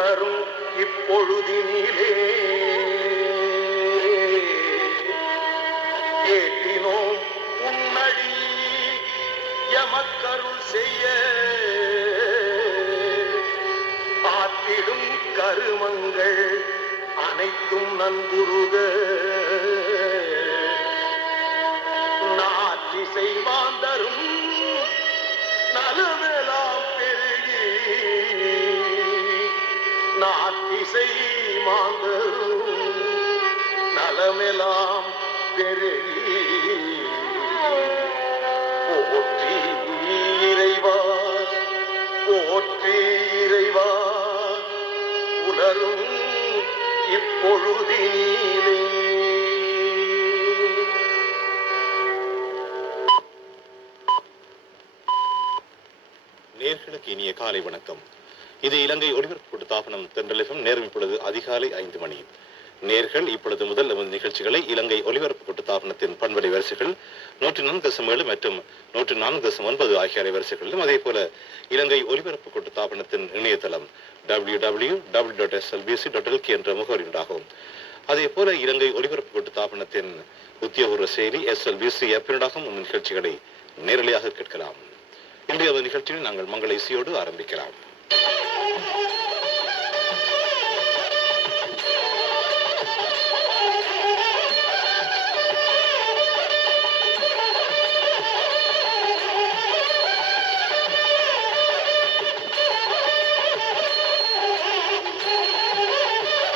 உலரும் இப்பொழுதினிலே ஏற்றினோம் உன்னடி எமக்கருள் செய்ய ஆற்றிடும் கருமங்கள் அனைத்தும் நன்குருக நாற்றிசை மாந்தரும் நலமெல்லாம் பெருகி நாற்றிசை மாந்தரும் நலமெல்லாம் பெருகி போற்றி இறைவா போற்றி இறைவா உலரும் இப்பொழுதினிலே. நேர்களுக்கு இனிய காலை வணக்கம். இது இலங்கை ஒலிபரப்பு கூட்டுத்தாபனம் தென்றல் FM. நேரம் இப்பொழுது அதிகாலை 5 மணி. நேர்கள் இப்பொழுது முதல் நமது நிகழ்ச்சிகளை இலங்கை ஒலிபரப்பு கூட்டுத்தாபனத்தின் பண்பலை வரிசைகள் 104.7 மற்றும் 104.9 ஆகிய அலைவரிசைகளிலும், அதே போல இலங்கை ஒலிபரப்பு கூட்டுத்தாபனத்தின் இணையதளம் www.slbc.lk என்ற முகவரியுண்டாகும். அதே போல இலங்கை ஒலிபரப்பு கூட்டுத்தாபனத்தின் உத்தியோகபூர்வ செயலி SLBC ஆப்பினூடாகவும் நிகழ்ச்சிகளை நேரலையாக கேட்கலாம். இன்றைய நிகழ்ச்சியில் நாங்கள் மங்கள இசையோடு ஆரம்பிக்கலாம்.